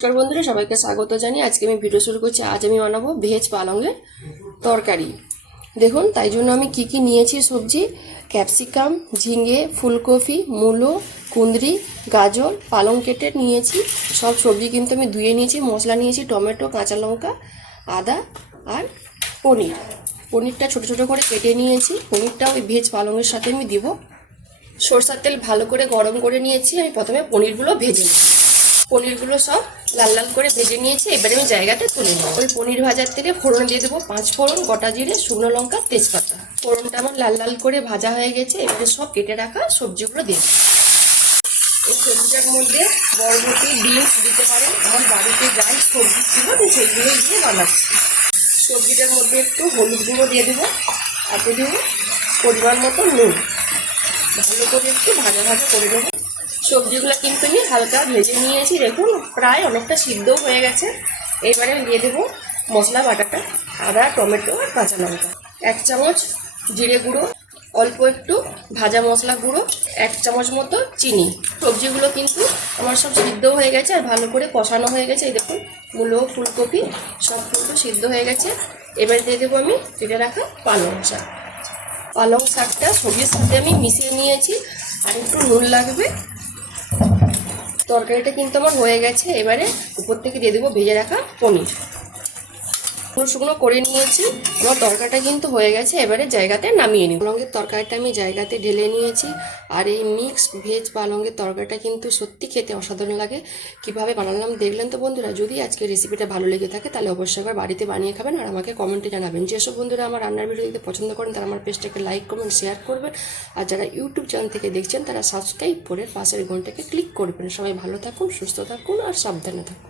নমস্কার বন্ধুরা, সবাইকে স্বাগত জানিয়ে আজকে আমি ভিডিও শুরু করছি। আজ আমি বানাবো ভেজ পালংয়ের তরকারি। দেখুন, তাই জন্য আমি কি কি নিয়েছি সবজি: ক্যাপসিকাম, ঝিঙে, ফুলকপি, মূলো, কুঁদরি, গাজর, পালং কেটে নিয়েছি। সব সবজি কিন্তু আমি ধুয়ে নিয়েছি। মশলা নিয়েছি টমেটো, কাঁচা লঙ্কা, আদা আর পনিরটা ছোট ছোট করে কেটে নিয়েছি। পনিরটাও ওই ভেজ পালংয়ের সাথে আমি দিব। সরষের তেল ভালো করে গরম করে নিয়েছি। আমি প্রথমে পনিরগুলো ভেজে নিই। পনিরগুলো সব লাল লাল করে ভেজে নিয়েছি। এবারে আমি জায়গাটা তুলে নেব। ওই পনির ভাজার তেলে ফোড়ন দিয়ে দেবো 5 ফোড়ন, গোটা জিরে, শুকনো লঙ্কা, তেজপাতা। ফোড়নটা আমার লাল লাল করে ভাজা হয়ে গেছে। এবারে সব কেটে রাখা সবজিগুলো দিয়ে দেবো। এই সবজিটার মধ্যে বরবটি, বিনস দিতে পারেন। আমার বাড়িতে যাই সবজি ছিল আমি সেইগুলো দিয়ে বানাচ্ছি। সবজিটার মধ্যে একটু হলুদ গুঁড়ো দিয়ে দেবো, আর দিয়ে দেবো পরিমাণ মতো নুন। ভালো করে একটু ভাজা ভাজা করে নেবো। সবজিগুলো কিন্তু আমি হালকা ভেজে নিয়েছি। দেখুন, প্রায় অনেকটা সিদ্ধ হয়ে গেছে। এবারে আমি দিয়ে দেবো মশলা বাটাটা: আদা, টমেটো আর কাঁচা লঙ্কা। 1 চামচ জিরে গুঁড়ো, অল্প একটু ভাজা মশলা গুঁড়ো, 1 চামচ মতো চিনি। সবজিগুলো কিন্তু আমার সব সিদ্ধ হয়ে গেছে আর ভালো করে কষানো হয়ে গেছে। এই দেখুন, মূলো, ফুলকপি সব কিন্তু সিদ্ধ হয়ে গেছে। এবার দিয়ে দেবো আমি কেটে রাখা পালং শাক। পালং শাকটা সবজির সাথে আমি মিশিয়ে নিয়েছি, আর একটু নুন লাগবে। তরকারিটা কিন্তু আমার হয়ে গেছে। এবারে উপর থেকে দিয়ে দেবো ভেজে রাখা পনির। শুকনো শুকনো করে নিয়েছি। আমার তরকারিটা কিন্তু হয়ে গেছে। এবারে জায়গাতে নামিয়ে নিই। পালংয়ের তরকারিটা আমি জায়গাতে ঢেলে নিয়েছি। আর এই মিক্স ভেজ পালংয়ের তরকারিটা কিন্তু সত্যি খেতে অসাধারণ লাগে। কিভাবে বানালাম দেখলেন তো বন্ধুরা। যদি আজকে রেসিপিটা ভালো লেগে থাকে তাহলে অবশ্যই একবার বাড়িতে বানিয়ে খাবেন আর আমাকে কমেন্টে জানাবেন। যেসব বন্ধুরা আমার রান্নার ভিডিও দেখতে পছন্দ করেন তারা আমার পেজটাকে লাইক, কমেন্ট, শেয়ার করবেন। আর যারা ইউটিউব চ্যানেল থেকে দেখছেন তারা সাবস্ক্রাইব করে পাশের ঘন্টাকে ক্লিক করবেন। সবাই ভালো থাকুন, সুস্থ থাকুন আর সাবধানে থাকুন।